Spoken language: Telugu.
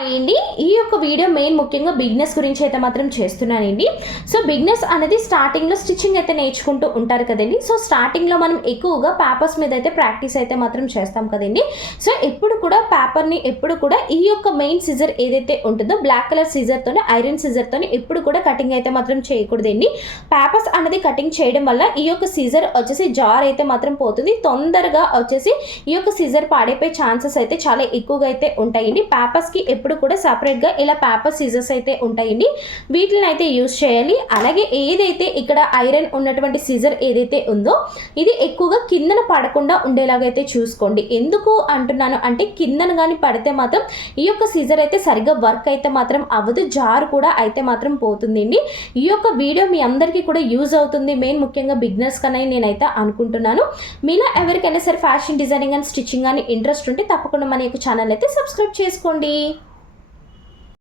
అండి ఈ యొక్క వీడియో మెయిన్ ముఖ్యంగా బిగినర్స్ గురించి అయితే మాత్రం చేస్తున్నానండి. సో బిగినర్స్ అనేది స్టార్టింగ్లో స్టిచ్చింగ్ అయితే నేర్చుకుంటూ ఉంటారు కదండి. సో స్టార్టింగ్లో మనం ఎక్కువగా పేపర్స్ మీద అయితే ప్రాక్టీస్ అయితే మాత్రం చేస్తాం కదండి. సో ఎప్పుడు కూడా పేపర్ని ఎప్పుడు కూడా ఈ యొక్క మెయిన్ సిజర్ ఏదైతే ఉంటుందో బ్లాక్ కలర్ సిజర్తోనే ఐరన్ సిజర్తోని ఎప్పుడు కూడా కటింగ్ అయితే మాత్రం చేయకూడదండి. పేపర్స్ అనేది కటింగ్ చేయడం వల్ల ఈ యొక్క సిజర్ వచ్చేసి జార్ అయితే మాత్రం పోతుంది. తొందరగా వచ్చేసి ఈ యొక్క సిజర్ పాడైపోయే ఛాన్సెస్ అయితే చాలా ఎక్కువగా అయితే ఉంటాయండి. పేపర్స్కి ఎప్పుడు కూడా సపరేట్గా ఇలా పేపర్ సిజర్స్ అయితే ఉంటాయండి, వీటిని అయితే యూజ్ చేయాలి. అలాగే ఏదైతే ఇక్కడ ఐరన్ ఉన్నటువంటి సిజర్ ఏదైతే ఉందో ఇది ఎక్కువగా కిందన పడకుండా ఉండేలాగైతే చూసుకోండి. ఎందుకు అంటున్నాను అంటే కిందన కానీ పడితే మాత్రం ఈ యొక్క సిజర్ అయితే సరిగ్గా వర్క్ అయితే మాత్రం అవ్వదు, జార్ కూడా అయితే మాత్రం పోతుందండి. ఈ యొక్క వీడియో మీ అందరికీ కూడా యూజ్ అవుతుంది, మెయిన్ ముఖ్యంగా బిగినర్స్ కన్నా నేనైతే అనుకుంటున్నాను. మీలో ఎవరికైనా సరే ఫ్యాషన్ డిజైనింగ్ అండ్ స్టిచ్చింగ్ అని ఇంట్రెస్ట్ ఉంటే తప్పకుండా మన యొక్క ఛానల్ అయితే సబ్స్క్రైబ్ చేసుకోండి.